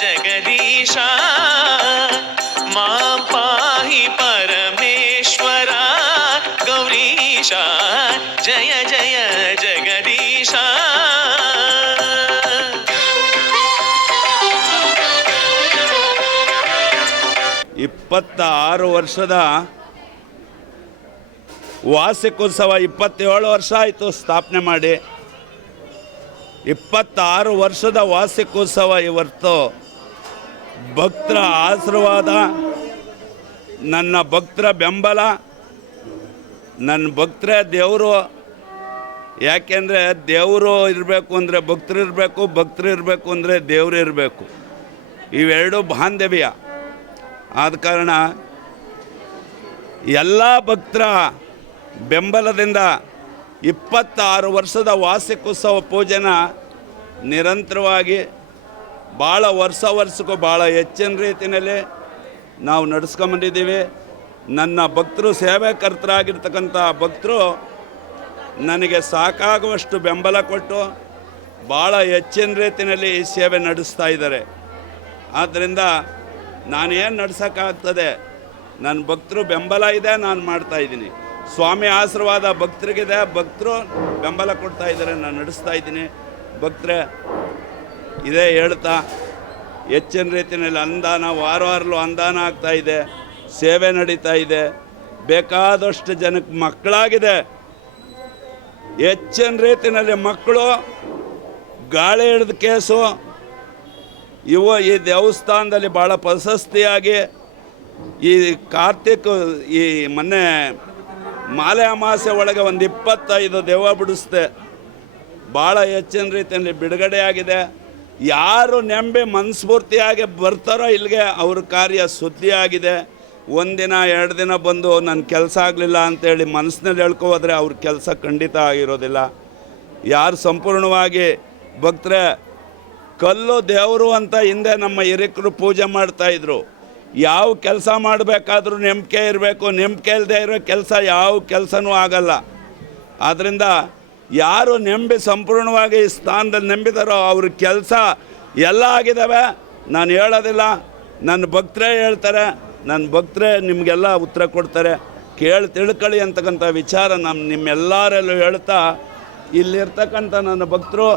ಜಗದೀಶ, ಮಾಂ ಪಾಹಿ ಪರಮೇಶ್ವರ, ಗೌರೀಶ, ಜಯ ಜಯ ಜಗದೀಶ. ಇಪ್ಪತ್ತ ಆರು ವರ್ಷದ ವಾರ್ಷಿಕೋತ್ಸವ ಇಪ್ಪತ್ತೇಳು ವರ್ಷ ಆಯಿತು ಸ್ಥಾಪನೆ ಮಾಡಿ. ಇಪ್ಪತ್ತಾರು ವರ್ಷದ ವಾರ್ಷಿಕೋತ್ಸವ ಇವತ್ತು ಭಕ್ತರ ಆಶೀರ್ವಾದ, ನನ್ನ ಭಕ್ತರ ಬೆಂಬಲ, ನನ್ನ ಭಕ್ತರೇ ದೇವರು. ಯಾಕೆಂದರೆ ದೇವರು ಇರಬೇಕು ಅಂದರೆ ಭಕ್ತರು ಇರಬೇಕು ಭಕ್ತರು ಇರಬೇಕು ಅಂದರೆ ದೇವರು ಇರಬೇಕು. ಇವೆರಡು ಬಾಂಧವ್ಯ. ಆದ ಕಾರಣ ಎಲ್ಲ ಭಕ್ತರ ಬೆಂಬಲದಿಂದ ಇಪ್ಪತ್ತಾರು ವರ್ಷದ ವಾರ್ಷಿಕೋತ್ಸವ ಪೂಜೆನ ನಿರಂತರವಾಗಿ ಭಾಳ ವರ್ಷ ವರ್ಷಕ್ಕೂ ಭಾಳ ಹೆಚ್ಚಿನ ರೀತಿಯಲ್ಲಿ ನಾವು ನಡೆಸ್ಕೊಂಬಂದಿದ್ದೀವಿ. ನನ್ನ ಭಕ್ತರು ಸೇವಾಕರ್ತರಾಗಿರ್ತಕ್ಕಂಥ ಭಕ್ತರು ನನಗೆ ಸಾಕಾಗುವಷ್ಟು ಬೆಂಬಲ ಕೊಟ್ಟು ಭಾಳ ಹೆಚ್ಚಿನ ರೀತಿಯಲ್ಲಿ ಈ ಸೇವೆ ನಡೆಸ್ತಾ ಇದ್ದಾರೆ. ಆದ್ದರಿಂದ ನಾನೇನು ನಡೆಸೋಕ್ಕಾಗ್ತದೆ? ನನ್ನ ಭಕ್ತರು ಬೆಂಬಲ ಇದೆ, ನಾನು ಮಾಡ್ತಾ ಇದ್ದೀನಿ. ಸ್ವಾಮಿ ಆಶೀರ್ವಾದ ಭಕ್ತರಿಗಿದೆ, ಭಕ್ತರು ಬೆಂಬಲ ಕೊಡ್ತಾ ಇದ್ದಾರೆ, ನಾನು ನಡೆಸ್ತಾ ಇದ್ದೀನಿ. ಭಕ್ತರೇ ಇದೇ ಹೇಳ್ತಾ ಹೆಚ್ಚಿನ ರೀತಿಯಲ್ಲಿ ಅನುದಾನ ವಾರ ವಾರಲು ಅನುದಾನ ಆಗ್ತಾ ಇದೆ, ಸೇವೆ ನಡೀತಾ ಇದೆ. ಬೇಕಾದಷ್ಟು ಜನಕ್ಕೆ ಮಕ್ಕಳಾಗಿದೆ. ಹೆಚ್ಚಿನ ರೀತಿಯಲ್ಲಿ ಮಕ್ಕಳು ಗಾಳಿ ಹಿಡಿದ ಕೇಸು. ಇವು ಈ ದೇವಸ್ಥಾನದಲ್ಲಿ ಭಾಳ ಪ್ರಶಸ್ತಿಯಾಗಿ ಈ ಕಾರ್ತಿಕ್ ಈ ಮೊನ್ನೆ ಮಾಲೆ ಅಮಾಸೆ ಒಳಗೆ ಒಂದು ಇಪ್ಪತ್ತೈದು ದೆವ್ವ ಬಿಡಿಸ್ದೆ. ಭಾಳ ಹೆಚ್ಚಿನ ರೀತಿಯಲ್ಲಿ ಬಿಡುಗಡೆಯಾಗಿದೆ. ಯಾರು ನೆಂಬೆ ಮನಸ್ಫೂರ್ತಿಯಾಗಿ ಬರ್ತಾರೋ ಇಲ್ಲಿಗೆ ಅವ್ರ ಕಾರ್ಯ ಸುದ್ದಿ ಆಗಿದೆ ಒಂದಿನ, ಎರಡು ದಿನ ಬಂದು ನನ್ನ ಕೆಲಸ ಆಗಲಿಲ್ಲ ಅಂತೇಳಿ ಮನಸ್ಸಿನಲ್ಲಿ ಹೇಳ್ಕೊ ಹೋದರೆ ಅವ್ರ ಕೆಲಸ ಖಂಡಿತ ಆಗಿರೋದಿಲ್ಲ. ಯಾರು ಸಂಪೂರ್ಣವಾಗಿ, ಭಕ್ತರೆ, ಕಲ್ಲು ದೇವರು ಅಂತ ಹಿಂದೆ ನಮ್ಮ ಹಿರಿಕರು ಪೂಜೆ ಮಾಡ್ತಾಯಿದ್ರು ಯಾವ ಕೆಲಸ ಮಾಡಬೇಕಾದ್ರೂ ನಂಬಿಕೆ ಇರಬೇಕು, ನೆಂಬಿಕೆ ಇಲ್ಲದೆ ಇರೋ ಕೆಲಸ ಯಾವ ಕೆಲಸನೂ ಆಗಲ್ಲ. ಆದ್ದರಿಂದ ಯಾರು ನೆಂಬಿ ಸಂಪೂರ್ಣವಾಗಿ ಈ ಸ್ಥಾನದಲ್ಲಿ ನೆಂಬಿದಾರೋ ಅವ್ರ ಕೆಲಸ ಎಲ್ಲ ಆಗಿದ್ದಾವೆ ನಾನು ಹೇಳೋದಿಲ್ಲ. ನನ್ನ ಭಕ್ತರೇ ಹೇಳ್ತಾರೆ. ನನ್ನ ಭಕ್ತರೇ ನಿಮಗೆಲ್ಲ ಉತ್ತರ ಕೊಡ್ತಾರೆ. ಕೇಳಿ ತಿಳ್ಕೊಳ್ಳಿ ಅಂತಕ್ಕಂಥ ವಿಚಾರ ನಮ್ಮ ನಿಮ್ಮೆಲ್ಲರಲ್ಲೂ ಹೇಳ್ತಾ, ಇಲ್ಲಿರ್ತಕ್ಕಂಥ ನನ್ನ ಭಕ್ತರು,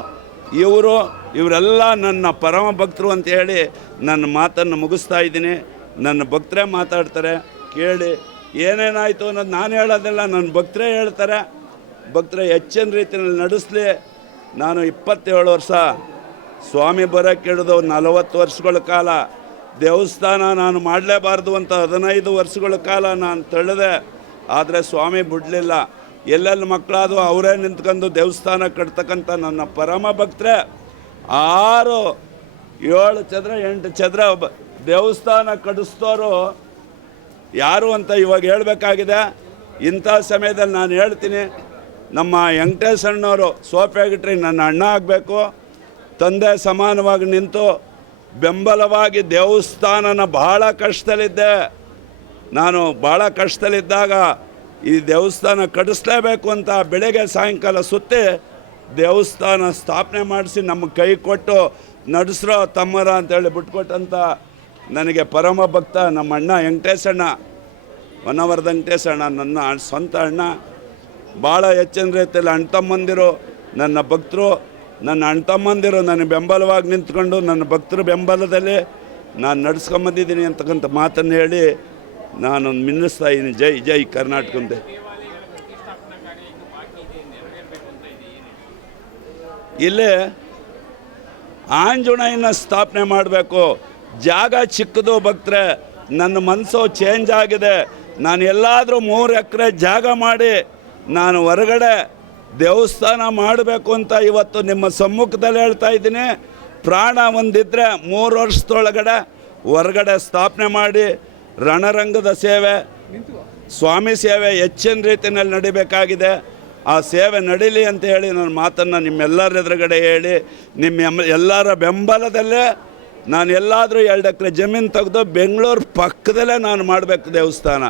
ಇವರು, ಇವರೆಲ್ಲ ನನ್ನ ಪರಮ ಭಕ್ತರು ಅಂತ ಹೇಳಿ ನನ್ನ ಮಾತನ್ನು ಮುಗಿಸ್ತಾ ಇದ್ದೀನಿ. ನನ್ನ ಭಕ್ತರೇ ಮಾತಾಡ್ತಾರೆ, ಕೇಳಿ ಏನೇನಾಯಿತು ಅನ್ನೋದು ನಾನು ಹೇಳೋದಿಲ್ಲ. ನನ್ನ ಭಕ್ತರೇ ಹೇಳ್ತಾರೆ. ಭಕ್ತರ ಹೆಚ್ಚಿನ ರೀತಿಯಲ್ಲಿ ನಡೆಸಲಿ. ನಾನು ಇಪ್ಪತ್ತೇಳು ವರ್ಷ ಸ್ವಾಮಿ ಬರೋಕ್ಕೆ ಹಿಡಿದು ನಲವತ್ತು ವರ್ಷಗಳ ಕಾಲ ದೇವಸ್ಥಾನ ನಾನು ಮಾಡಲೇಬಾರ್ದು ಅಂತ ಹದಿನೈದು ವರ್ಷಗಳ ಕಾಲ ನಾನು ತಳ್ಳಿದೆ. ಆದರೆ ಸ್ವಾಮಿ ಬಿಡಲಿಲ್ಲ. ಎಲ್ಲೆಲ್ಲಿ ಮಕ್ಕಳಾದರೂ ಅವರೇ ನಿಂತ್ಕೊಂಡು ದೇವಸ್ಥಾನ ಕಟ್ತಕ್ಕಂಥ ನನ್ನ ಪರಮ ಭಕ್ತರೆ, ಆರು, ಏಳು ಚದ್ರ, ಎಂಟು ಚದ್ರ ದೇವಸ್ಥಾನ ಕಟ್ಟಿಸ್ತೋರು ಯಾರು ಅಂತ ಇವಾಗ ಹೇಳಬೇಕಾಗಿದೆ. ಇಂಥ ಸಮಯದಲ್ಲಿ ನಾನು ಹೇಳ್ತೀನಿ ನಮ್ಮ ವೆಂಕಟೇಶ್ ಅಣ್ಣವರು ಸೋಫೆಗಿಟ್ರಿ ನನ್ನ ಅಣ್ಣ ಆಗಬೇಕು. ತಂದೆ ಸಮಾನವಾಗಿ ನಿಂತು ಬೆಂಬಲವಾಗಿ ದೇವಸ್ಥಾನನ ಭಾಳ ಕಷ್ಟದಲ್ಲಿದ್ದೆ. ನಾನು ಭಾಳ ಕಷ್ಟದಲ್ಲಿದ್ದಾಗ ಈ ದೇವಸ್ಥಾನ ಕಟ್ಟಿಸ್ಲೇಬೇಕು ಅಂತ ಬೆಳಗ್ಗೆ ಸಾಯಂಕಾಲ ಸುತ್ತಿ ದೇವಸ್ಥಾನ ಸ್ಥಾಪನೆ ಮಾಡಿಸಿ ನಮ್ಮ ಕೈ ಕೊಟ್ಟು ನಡೆಸ್ರೋ ತಮ್ಮರ ಅಂತೇಳಿ ಬಿಟ್ಕೊಟ್ಟಂಥ ನನಗೆ ಪರಮ ಭಕ್ತ ನಮ್ಮ ಅಣ್ಣ ವೆಂಕಟೇಶಣ್ಣ ಹೊನ್ನವರದ ವೆಂಕಟೇಶಣ್ಣ ನನ್ನ ಸ್ವಂತ ಅಣ್ಣ. ಭಾಳ ಹೆಚ್ಚಿನ ರೀತಿಯಲ್ಲಿ ಅಣ್ಣ ತಮ್ಮಂದಿರು ನನ್ನ ಭಕ್ತರು, ನನ್ನ ಅಣ್ಣ ತಮ್ಮಂದಿರು ನನ್ನ ಬೆಂಬಲವಾಗಿ ನಿಂತ್ಕೊಂಡು ನನ್ನ ಭಕ್ತರ ಬೆಂಬಲದಲ್ಲಿ ನಾನು ನಡೆಸ್ಕೊಂಬಂದಿದ್ದೀನಿ ಅಂತಕ್ಕಂಥ ಮಾತನ್ನು ಹೇಳಿ ನಾನು ಮಿನ್ನಿಸ್ತಾ ಇದ್ದೀನಿ. ಜೈ ಜೈ ಕರ್ನಾಟಕದ್ದೆ ಇಲ್ಲೇ ಆಂಜನೇಯನ ಸ್ಥಾಪನೆ ಮಾಡಬೇಕು. ಜಾಗ ಚಿಕ್ಕದು ಭಕ್ತರೆ, ನನ್ನ ಮನಸ್ಸು ಚೇಂಜ್ ಆಗಿದೆ. ನಾನು ಎಲ್ಲಾದರೂ ಮೂರು ಎಕರೆ ಜಾಗ ಮಾಡಿ ನಾನು ಹೊರಗಡೆ ದೇವಸ್ಥಾನ ಮಾಡಬೇಕು ಅಂತ ಇವತ್ತು ನಿಮ್ಮ ಸಮ್ಮುಖದಲ್ಲಿ ಹೇಳ್ತಾ ಇದ್ದೀನಿ. ಪ್ರಾಣ ಒಂದಿದ್ರೆ ಮೂರು ವರ್ಷದೊಳಗಡೆ ಹೊರಗಡೆ ಸ್ಥಾಪನೆ ಮಾಡಿ ರಣರಂಗದ ಸೇವೆ, ಸ್ವಾಮಿ ಸೇವೆ ಹೆಚ್ಚಿನ ರೀತಿಯಲ್ಲಿ ನಡಿಬೇಕಾಗಿದೆ. ಆ ಸೇವೆ ನಡೀಲಿ ಅಂತ ಹೇಳಿ ನನ್ನ ಮಾತನ್ನು ನಿಮ್ಮೆಲ್ಲರ ಎದುರುಗಡೆ ಹೇಳಿ, ನಿಮ್ಮ ಎಲ್ಲರ ಬೆಂಬಲದಲ್ಲೇ ನಾನು ಎಲ್ಲಾದರೂ ಎರಡು ಎಕರೆ ಜಮೀನು ತೆಗೆದು ಬೆಂಗಳೂರು ಪಕ್ಕದಲ್ಲೇ ನಾನು ಮಾಡಬೇಕು ದೇವಸ್ಥಾನ.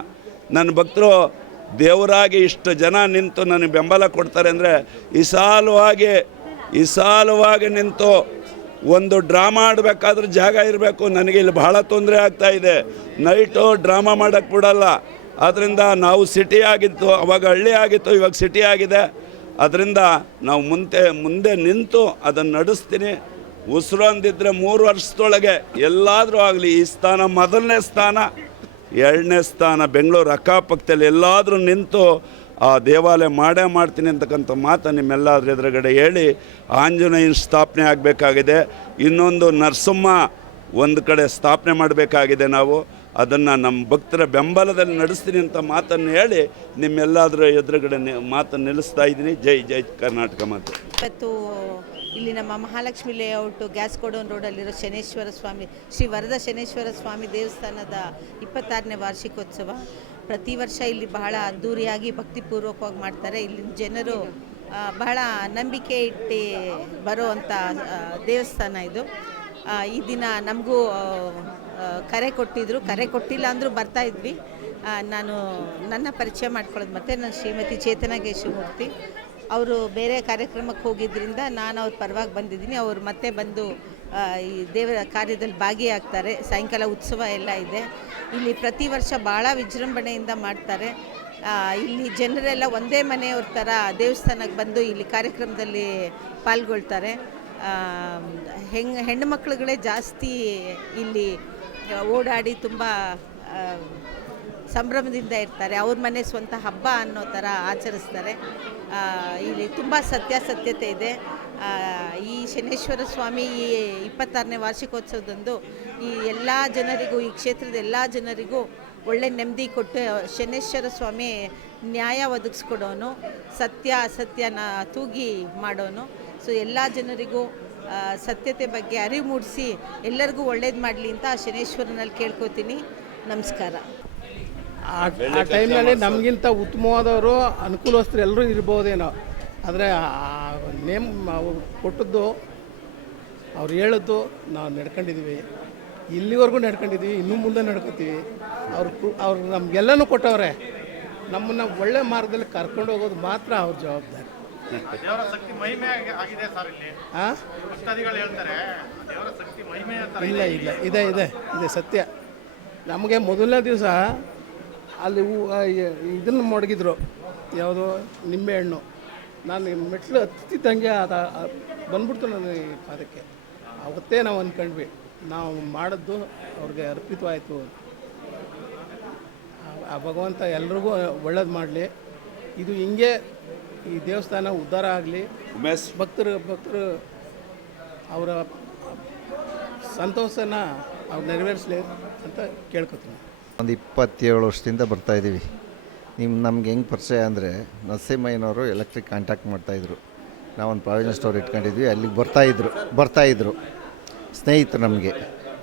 ನನ್ನ ಭಕ್ತರು ದೇವರಾಗಿ ಇಷ್ಟು ಜನ ನಿಂತು ನನಗೆ ಬೆಂಬಲ ಕೊಡ್ತಾರೆ ಅಂದರೆ ವಿಶಾಲವಾಗಿ ವಿಶಾಲವಾಗಿ ನಿಂತು ಒಂದು ಡ್ರಾಮಾ ಆಡಬೇಕಾದ್ರೂ ಜಾಗ ಇರಬೇಕು. ನನಗೆ ಇಲ್ಲಿ ಬಹಳ ತೊಂದರೆ ಆಗ್ತಾ ಇದೆ. ನೈಟು ಡ್ರಾಮಾ ಮಾಡೋಕ್ಕೆ ಬಿಡಲ್ಲ. ಆದ್ದರಿಂದ ನಾವು ಸಿಟಿ ಆಗಿತ್ತು, ಅವಾಗ ಹಳ್ಳಿ ಆಗಿತ್ತು, ಇವಾಗ ಸಿಟಿ ಆಗಿದೆ. ಅದರಿಂದ ನಾವು ಮುಂದೆ ಮುಂದೆ ನಿಂತು ಅದನ್ನು ನಡೆಸ್ತೀನಿ. ಉಸಿರು ಅಂದಿದ್ರೆ ಮೂರು ವರ್ಷದೊಳಗೆ ಎಲ್ಲಾದರೂ ಆಗಲಿ ಈ ಸ್ಥಾನ ಮೊದಲನೇ ಸ್ಥಾನ. ಎರಡನೇ ಸ್ಥಾನ ಬೆಂಗಳೂರು ಅಕ್ಕಪಕ್ಕದಲ್ಲಿ ಎಲ್ಲಾದರೂ ನಿಂತು ಆ ದೇವಾಲಯ ಮಾಡೇ ಮಾಡ್ತೀನಿ ಅಂತಕ್ಕಂಥ ಮಾತು ನಿಮ್ಮೆಲ್ಲರ ಎದುರುಗಡೆ ಹೇಳಿ ಆಂಜನೇಯನ ಸ್ಥಾಪನೆ ಆಗಬೇಕಾಗಿದೆ. ಇನ್ನೊಂದು ನರಸಿಂಹ ಒಂದು ಕಡೆ ಸ್ಥಾಪನೆ ಮಾಡಬೇಕಾಗಿದೆ ನಾವು. ಅದನ್ನು ನಮ್ಮ ಭಕ್ತರ ಬೆಂಬಲದಲ್ಲಿ ನಡೆಸ್ತೀನಿ ಅಂತ ಮಾತನ್ನು ಹೇಳಿ ನಿಮ್ಮೆಲ್ಲದರ ಎದುರುಗಡೆ ಮಾತನ್ನು ನಿಲ್ಲಿಸ್ತಾ ಇದ್ದೀನಿ. ಜೈ ಜೈ ಕರ್ನಾಟಕ ಮಾತು. ಇವತ್ತು ಇಲ್ಲಿ ನಮ್ಮ ಮಹಾಲಕ್ಷ್ಮಿ ಲೇಔಟು ಗ್ಯಾಸ್ ಗೋಡೌನ್ ರೋಡಲ್ಲಿರೋ ಶನೇಶ್ವರ ಸ್ವಾಮಿ, ಶ್ರೀ ವರದ ಶನೇಶ್ವರ ಸ್ವಾಮಿ ದೇವಸ್ಥಾನದ ಇಪ್ಪತ್ತಾರನೇ ವಾರ್ಷಿಕೋತ್ಸವ. ಪ್ರತಿ ವರ್ಷ ಇಲ್ಲಿ ಬಹಳ ಅದ್ದೂರಿಯಾಗಿ ಭಕ್ತಿಪೂರ್ವಕವಾಗಿ ಮಾಡ್ತಾರೆ. ಇಲ್ಲಿನ ಜನರು ಬಹಳ ನಂಬಿಕೆ ಇಟ್ಟು ಬರುವಂಥ ದೇವಸ್ಥಾನ ಇದು. ಈ ದಿನ ನಮಗೂ ಕರೆ ಕೊಟ್ಟಿದ್ರು. ಕರೆ ಕೊಟ್ಟಿಲ್ಲ ಅಂದರೂ ಬರ್ತಾ ಇದ್ವಿ. ನಾನು ನನ್ನ ಪರಿಚಯ ಮಾಡ್ಕೊಳ್ಳೋದು ಮತ್ತೆ, ನಾನು ಶ್ರೀಮತಿ ಚೇತನ ಕೇಶವಮೂರ್ತಿ ಅವರು ಬೇರೆ ಕಾರ್ಯಕ್ರಮಕ್ಕೆ ಹೋಗಿದ್ದರಿಂದ ನಾನು ಅವ್ರ ಪರವಾಗಿ ಬಂದಿದ್ದೀನಿ. ಅವರು ಮತ್ತೆ ಬಂದು ಈ ದೇವರ ಕಾರ್ಯದಲ್ಲಿ ಭಾಗಿಯಾಗ್ತಾರೆ. ಸಾಯಂಕಾಲ ಉತ್ಸವ ಎಲ್ಲ ಇದೆ. ಇಲ್ಲಿ ಪ್ರತಿ ವರ್ಷ ಭಾಳ ವಿಜೃಂಭಣೆಯಿಂದ ಮಾಡ್ತಾರೆ. ಇಲ್ಲಿ ಜನರೆಲ್ಲ ಒಂದೇ ಮನೆಯವ್ರ ಥರ ದೇವಸ್ಥಾನಕ್ಕೆ ಬಂದು ಇಲ್ಲಿ ಕಾರ್ಯಕ್ರಮದಲ್ಲಿ ಪಾಲ್ಗೊಳ್ತಾರೆ. ಹೆಂಗ್, ಹೆಣ್ಣು ಮಕ್ಕಳುಗಳೇ ಜಾಸ್ತಿ ಇಲ್ಲಿ ಓಡಾಡಿ ತುಂಬ ಸಂಭ್ರಮದಿಂದ ಇರ್ತಾರೆ. ಅವ್ರ ಮನೆ ಸ್ವಂತ ಹಬ್ಬ ಅನ್ನೋ ಥರ ಆಚರಿಸ್ತಾರೆ. ಇಲ್ಲಿ ತುಂಬ ಸತ್ಯಾಸತ್ಯತೆ ಇದೆ. ಈ ಶನೇಶ್ವರ ಸ್ವಾಮಿ ಈ ಇಪ್ಪತ್ತಾರನೇ ವಾರ್ಷಿಕೋತ್ಸವದಂದು ಈ ಎಲ್ಲ ಜನರಿಗೂ, ಈ ಕ್ಷೇತ್ರದ ಎಲ್ಲ ಜನರಿಗೂ ಒಳ್ಳೆ ನೆಮ್ಮದಿ ಕೊಟ್ಟು ಶನೇಶ್ವರ ಸ್ವಾಮಿ ನ್ಯಾಯ ಒದಗಿಸ್ಕೊಡೋನು, ಸತ್ಯ ಅಸತ್ಯನ ತೂಗಿ ಮಾಡೋನು. ಸೊ, ಎಲ್ಲ ಜನರಿಗೂ ಸತ್ಯತೆ ಬಗ್ಗೆ ಅರಿವು ಮೂಡಿಸಿ ಎಲ್ಲರಿಗೂ ಒಳ್ಳೇದು ಮಾಡಲಿ ಅಂತ ಶನೇಶ್ವರನಲ್ಲಿ ಕೇಳ್ಕೊತೀನಿ. ನಮಸ್ಕಾರ. ಆ ಆ ಟೈಮ್ನಲ್ಲಿ ನಮಗಿಂತ ಉತ್ತಮವಾದವರು ಅನುಕೂಲಸ್ಥರು ಎಲ್ಲರೂ ಇರ್ಬೋದೇನೋ. ಆದರೆ ನೇಮ್ ಅವ್ರು ಕೊಟ್ಟದ್ದು ಅವ್ರು ಹೇಳಿದ್ದು ನಾವು ನಡ್ಕೊಂಡಿದ್ದೀವಿ. ಇಲ್ಲಿವರೆಗೂ ನಡ್ಕೊಂಡಿದ್ದೀವಿ ಇನ್ನೂ ಮುಂದೆ ನಡ್ಕೊತೀವಿ. ಅವ್ರು ಅವ್ರು ನಮಗೆಲ್ಲನೂ ಕೊಟ್ಟವ್ರೆ. ನಮ್ಮನ್ನು ಒಳ್ಳೆ ಮಾರ್ಗದಲ್ಲಿ ಕರ್ಕೊಂಡು ಹೋಗೋದು ಮಾತ್ರ ಅವ್ರ ಜವಾಬ್ದಾರಿ. ಇಲ್ಲ ಇಲ್ಲ ಇದೆ ಇದೆ ಇದೆ ಸತ್ಯ. ನಮಗೆ ಮೊದಲನೇ ದಿವಸ ಅಲ್ಲಿ ಇದನ್ನು ಮಡಗಿದ್ರು. ಯಾವುದು ನಿಂಬೆಹಣ್ಣು ನಾನು ಮೆಟ್ಲು ಹತ್ತಿದ್ದಂಗೆ ಅದು ಬಂದ್ಬಿಡ್ತು ನಾನು ಈ ಪಾದಕ್ಕೆ. ಅವತ್ತೇ ನಾವು ಅಂದ್ಕೊಂಡ್ವಿ ನಾವು ಮಾಡಿದ್ದು ಅವ್ರಿಗೆ ಅರ್ಪಿತವಾಯಿತು. ಆ- ಆ ಭಗವಂತ ಎಲ್ರಿಗೂ ಒಳ್ಳೇದು ಮಾಡಲಿ. ಇದು ಹಿಂಗೆ ಈ ದೇವಸ್ಥಾನ ಉದ್ಧಾರ ಆಗಲಿ. ಮೆಸ್ ಭಕ್ತರು ಭಕ್ತರು ಅವರ ಸಂತೋಷನ ಅವ್ರು ನೆರವೇರಿಸಲಿ ಅಂತ ಕೇಳ್ಕೊತೀನಿ. ಒಂದು ಇಪ್ಪತ್ತೇಳು ವರ್ಷದಿಂದ ಬರ್ತಾಯಿದ್ದೀವಿ ನಿಮ್ಮ ನಮ್ಗೆ ಹೆಂಗೆ ಪರಿಚಯ ಅಂದರೆ ನರಸಿಂಹಯ್ಯನವರು ಎಲೆಕ್ಟ್ರಿಕ್ ಕಾಂಟ್ಯಾಕ್ಟ್ ಮಾಡ್ತಾಯಿದ್ರು ನಾವೊಂದು ಪ್ರಾವಿಷನ್ ಸ್ಟೋರ್ ಇಟ್ಕೊಂಡಿದ್ವಿ, ಅಲ್ಲಿಗೆ ಬರ್ತಾಯಿದ್ರು ಬರ್ತಾಯಿದ್ರು ಸ್ನೇಹಿತರು ನಮಗೆ.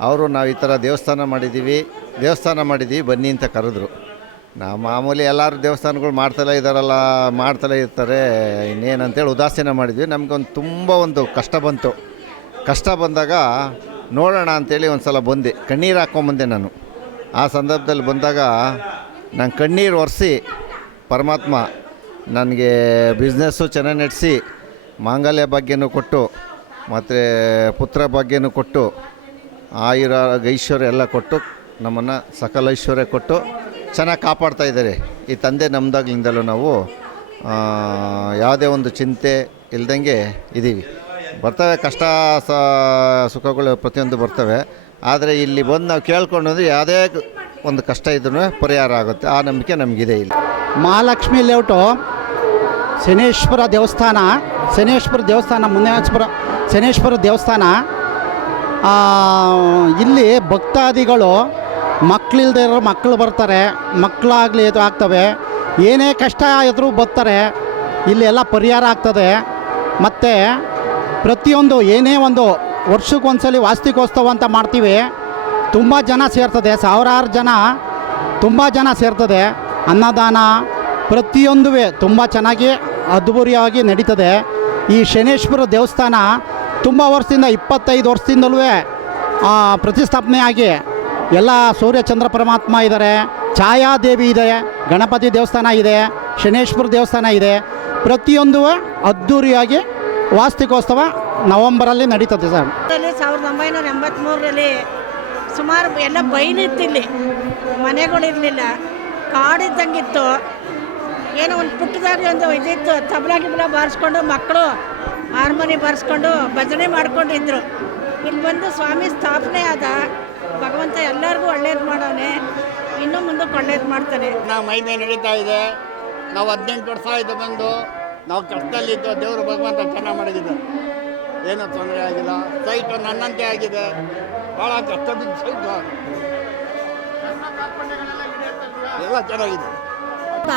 ಅವರು ನಾವು ಈ ಥರ ದೇವಸ್ಥಾನ ಮಾಡಿದ್ದೀವಿ ದೇವಸ್ಥಾನ ಮಾಡಿದ್ದೀವಿ ಬನ್ನಿ ಅಂತ ಕರೆದ್ರು. ನಾವು ಮಾಮೂಲಿ ಎಲ್ಲರೂ ದೇವಸ್ಥಾನಗಳು ಮಾಡ್ತಲೇ ಇದ್ದಾರಲ್ಲ ಮಾಡ್ತಲೇ ಇರ್ತಾರೆ, ಇನ್ನೇನಂತೇಳಿ ಉದಾಸೀನ ಮಾಡಿದ್ವಿ. ನಮಗೊಂದು ತುಂಬ ಒಂದು ಕಷ್ಟ ಬಂತು. ಕಷ್ಟ ಬಂದಾಗ ನೋಡೋಣ ಅಂತೇಳಿ ಒಂದು ಸಲ ಬಂದೆ. ಕಣ್ಣೀರು ಹಾಕ್ಕೊಂಬಂದೆ ನಾನು. ಆ ಸಂದರ್ಭದಲ್ಲಿ ಬಂದಾಗ ನಾನು ಕಣ್ಣೀರು ಒರೆಸಿ ಪರಮಾತ್ಮ ನನಗೆ ಬಿಸ್ನೆಸ್ಸು ಚೆನ್ನಾಗಿ ನಡೆಸಿ ಮಾಂಗಲ್ಯ ಭಾಗ್ಯನೂ ಕೊಟ್ಟು, ಮತ್ತು ಪುತ್ರ ಭಾಗ್ಯನೂ ಕೊಟ್ಟು, ಆಯುರ ಐಶ್ವರ್ಯ ಎಲ್ಲ ಕೊಟ್ಟು, ನಮ್ಮನ್ನು ಸಕಲ ಐಶ್ವರ್ಯ ಕೊಟ್ಟು ಚೆನ್ನಾಗಿ ಕಾಪಾಡ್ತಾ ಇದ್ದಾರೆ. ಈ ತಂದೆ ನಮ್ಮದಾಗ್ಲಿಂದಲೂ ನಾವು ಯಾವುದೇ ಒಂದು ಚಿಂತೆ ಇಲ್ದಂಗೆ ಇದ್ದೀವಿ ಬರ್ತವೆ ಕಷ್ಟ ಸ, ಸುಖಗಳು ಪ್ರತಿಯೊಂದು ಬರ್ತವೆ. ಆದರೆ ಇಲ್ಲಿ ಬಂದು ನಾವು ಕೇಳ್ಕೊಂಡು ಅಂದರೆ ಯಾವುದೇ ಒಂದು ಕಷ್ಟ ಇದ್ರೂ ಪರಿಹಾರ ಆಗುತ್ತೆ. ಆ ನಂಬಿಕೆ ನಮಗಿದೆ ಇಲ್ಲಿ. ಮಹಾಲಕ್ಷ್ಮಿ ಲೇಔಟು ಶನೇಶ್ವರ ದೇವಸ್ಥಾನ ಶನೇಶ್ವರ ದೇವಸ್ಥಾನ ಮುನೇಶ್ವರ ಶನೇಶ್ವರ ದೇವಸ್ಥಾನ. ಇಲ್ಲಿ ಭಕ್ತಾದಿಗಳು ಮಕ್ಕಳಿಲ್ದೇ ಇರೋ ಮಕ್ಕಳು ಬರ್ತಾರೆ. ಮಕ್ಕಳಾಗಲಿ ಇದು ಆಗ್ತವೆ. ಏನೇ ಕಷ್ಟ ಎದುರು ಬರ್ತಾರೆ. ಇಲ್ಲಿ ಎಲ್ಲ ಪರಿಹಾರ ಆಗ್ತದೆ. ಮತ್ತು ಪ್ರತಿಯೊಂದು ಏನೇ ಒಂದು ವರ್ಷಕ್ಕೊಂದ್ಸಲಿ ವಾಸ್ತಿಕೋತ್ಸವ ಅಂತ ಮಾಡ್ತೀವಿ. ತುಂಬ ಜನ ಸೇರ್ತದೆ, ಸಾವಿರಾರು ಜನ, ತುಂಬ ಜನ ಸೇರ್ತದೆ. ಅನ್ನದಾನ ಪ್ರತಿಯೊಂದು ತುಂಬ ಚೆನ್ನಾಗಿ ಅದ್ಭುರಿಯಾಗಿ ನಡೀತದೆ. ಈ ಶನೇಶ್ವರ ದೇವಸ್ಥಾನ ತುಂಬ ವರ್ಷದಿಂದ, ಇಪ್ಪತ್ತೈದು ವರ್ಷದಿಂದಲೂ ಪ್ರತಿಷ್ಠಾಪನೆಯಾಗಿ ಎಲ್ಲ ಸೂರ್ಯಚಂದ್ರ ಪರಮಾತ್ಮ ಇದ್ದಾರೆ ಛಾಯಾದೇವಿ ಇದೆ, ಗಣಪತಿ ದೇವಸ್ಥಾನ ಇದೆ, ಶನೇಶ್ವರ ದೇವಸ್ಥಾನ ಇದೆ. ಪ್ರತಿಯೊಂದು ಅದ್ಧೂರಿಯಾಗಿ ವಾರ್ಷಿಕೋತ್ಸವ ನವಂಬರಲ್ಲಿ ನಡೀತದೆ ಸರ್. ಸಾವಿರದ ಒಂಬೈನೂರ ಎಂಬತ್ತ್ಮೂರರಲ್ಲಿ ಸುಮಾರು ಎಲ್ಲ ಬೈಲಿತ್ತಿಲ್ಲಿ ಮನೆಗಳಿರಲಿಲ್ಲ ಕಾಡಿದ್ದಂಗಿತ್ತು. ಏನೋ ಒಂದು ಪುಟ್ಟದಾಗಿ ಒಂದು ಇದಿತ್ತು ತಬಲ ಗಿಬ್ಲ ಬಾರಿಸ್ಕೊಂಡು ಮಕ್ಕಳು ಹಾರ್ಮೋನಿ ಬಾರಿಸ್ಕೊಂಡು ಭಜನೆ ಮಾಡ್ಕೊಂಡಿದ್ರು. ಇಲ್ಲಿ ಬಂದು ಸ್ವಾಮಿ ಸ್ಥಾಪನೆ ಆದ ಭಗವಂತ ಎಲ್ಲರಿಗೂ ಒಳ್ಳೇದು ಮಾಡೋನೆ ಇನ್ನೂ ಮುಂದಕ್ಕೆ ಒಳ್ಳೇದು ಮಾಡ್ತಾನೆ. ನಾವು ಮಹಿಮೆ ನಡೀತಾ ಇದೆ? ನಾವು ಹದಿನೆಂಟು ವರ್ಷ ಆಯಿತು ಬಂದು ನಾವು ಕಷ್ಟದಲ್ಲಿದ್ದು ದೇವರು ಭಗವಂತ ಚೆನ್ನಾಗಿ ಮಾಡಿದ್ದಾರೆ. ಏನೂ ತೊಂದರೆ ಆಗಿಲ್ಲ. ಸೈಟು ನನ್ನಂತೆ ಆಗಿದೆ. ಭಾಳ ಕಷ್ಟದ ಸೈಟು ಎಲ್ಲ ಚೆನ್ನಾಗಿದೆ.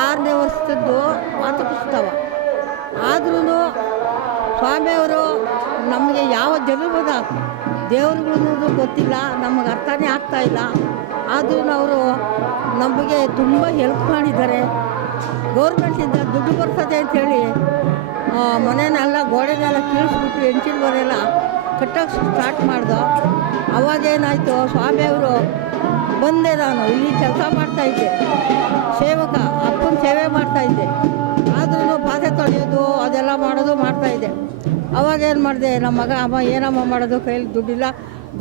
ಆರನೇ ವರ್ಷದ್ದು ವಾತಪುಸ್ತವ ಆದ್ರೂ ಸ್ವಾಮಿಯವರು ನಮಗೆ ಯಾವ ಜನ್ಮದ ದೇವರುಗಳು ಗೊತ್ತಿಲ್ಲ, ನಮಗೆ ಅರ್ಥನೇ ಆಗ್ತಾ ಇಲ್ಲ. ಆದ್ರೂ ಅವರು ನಮಗೆ ತುಂಬ ಹೆಲ್ಪ್ ಮಾಡಿದ್ದಾರೆ. ಗೌರ್ಮೆಂಟಿಂದ ದುಡ್ಡು ಬರ್ತದೆ ಅಂಥೇಳಿ ಮನೆನೆಲ್ಲ ಗೋಡೆನೆಲ್ಲ ಕೀಳಿಸ್ಬಿಟ್ಟು ಹೆಂಚಿನ ಮನೆಲ್ಲ ಕಟ್ಟೋಕೆ ಸ್ಟಾರ್ಟ್ ಮಾಡ್ದೋ. ಅವಾಗೇನಾಯಿತು ಸ್ವಾಮಿಯವರು ಬಂದೆ ನಾನು, ಇಲ್ಲಿ ಕೆಲಸ ಮಾಡ್ತಾಯಿದ್ದೆ ಸೇವಕ, ಅಪ್ಪನ ಸೇವೆ ಮಾಡ್ತಾಯಿದ್ದೆ ಆದ್ರೂ ಪಾತ್ರೆ ತೊಳೆಯೋದು, ಅದೆಲ್ಲ ಮಾಡೋದು ಮಾಡ್ತಾಯಿದ್ದೆ ಅವಾಗ ಏನು ಮಾಡಿದೆ, ನಮ್ಮ ಮಗ, ಅಮ್ಮ, ಏನಮ್ಮ ಮಾಡೋದು ಕೈಯಲ್ಲಿ ದುಡ್ಡಿಲ್ಲ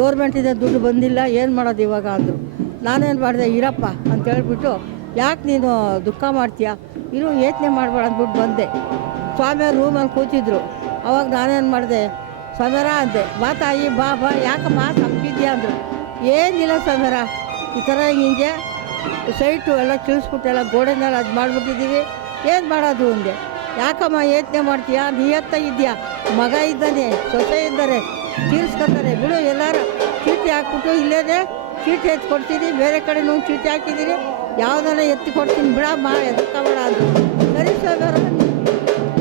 ಗೌರ್ಮೆಂಟಿಂದ ದುಡ್ಡು ಬಂದಿಲ್ಲ, ಏನು ಮಾಡೋದು ಇವಾಗ ಅಂದರು. ನಾನೇನು ಮಾಡಿದೆ, ಇರಪ್ಪ ಅಂತ ಹೇಳ್ಬಿಟ್ಟು ಯಾಕೆ ನೀನು ದುಃಖ ಮಾಡ್ತೀಯ? ಇನ್ನು ಯೋಚನೆ ಮಾಡಬೇಡ ಅಂದ್ಬಿಟ್ಟು ಬಂದೆ. ಸ್ವಾಮಿಯವ್ರು ರೂಮಲ್ಲಿ ಕೂತಿದ್ರು. ಅವಾಗ ನಾನೇನು ಮಾಡಿದೆ? ಸ್ವಾಮ್ಯಾರ ಅಂದೆ. ಬಾ ತಾಯಿ ಬಾ ಬಾ, ಯಾಕಮ್ಮ ಸಂಪಿದ್ಯಾ ಅಂದರು. ಏನಿಲ್ಲ ಸ್ವಾಮ್ಯಾರ ಈ ಥರ ಹಿಂಗೆ ಸೈಟು ಎಲ್ಲ ತಿಳಿಸ್ಬಿಟ್ಟು ಎಲ್ಲ ಗೋಡೆನೆಲ್ಲ ಅದು ಮಾಡಿಬಿಟ್ಟಿದ್ದೀವಿ. ಏನು ಮಾಡೋದು ಅಂದೆ ಯಾಕಮ್ಮ ಯೋಚನೆ ಮಾಡ್ತೀಯಾ? ನಿಯತ್ತ ಇದೆಯಾ ಮಗ ಇದ್ದಾನೆ, ಸೊಸೆ ಇದ್ದಾರೆ, ತೀರಿಸ್ಕೊತಾರೆ. ಬಿಡು ಎಲ್ಲರೂ. ಚೀಟಿ ಹಾಕ್ಬಿಟ್ಟು ಇಲ್ಲದೆ ಚೀಟಿ ಹೆಚ್ಚು ಕೊಡ್ತೀನಿ ಬೇರೆ ಕಡೆನೂ ಚೀಟಿ ಹಾಕಿದ್ದೀನಿ. ಯಾವುದನ್ನ ಎತ್ತಿ ಕೊಡ್ತೀನಿ ಬಿಡಮ್ಮ ಎತ್ಕೊಬೇಡ ಅದು. ಸರಿ ಸ್ವಾಮ್ಯಾರ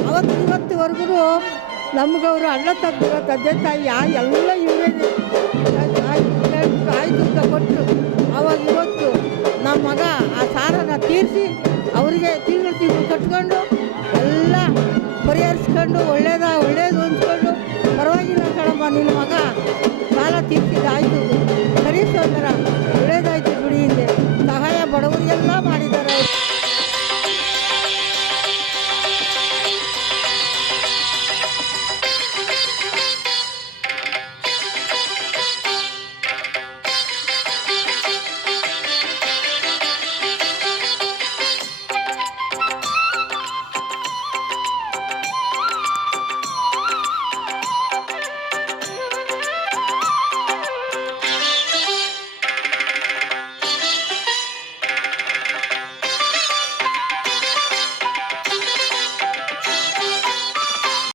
ಅವತ್ತು ಇವತ್ತಿವರೆಗೂ ನಮಗವರು ಅಣ್ಣ ತಗ್ಗಿರೋ ತಂದೆ ತಾಯಿ ಎಲ್ಲ ಇವರೇ ಆಯ್ತು ಅಂತ ಕೊಟ್ಟರು ಅವಾಗ ಇವತ್ತು ನಮ್ಮ ಮಗ ಆ ಸಾರನ ತೀರಿಸಿ ಅವರಿಗೆ ತಿಂಗಳು ತಿಂಗಳು ಕಟ್ಕೊಂಡು ಎಲ್ಲ ಪರಿಹರಿಸ್ಕೊಂಡು ಒಳ್ಳೇದ, ಒಳ್ಳೇದು ಅಂದ್ಕೊಂಡು ಪರವಾಗಿಲ್ಲ ಕಣಮ್ಮ ನಿನ್ನ ಮಗ ಸಾಲ ತೀರ್ಸಿದ್ದು ಆಯಿತು ಸರಿ ಸೋದರ.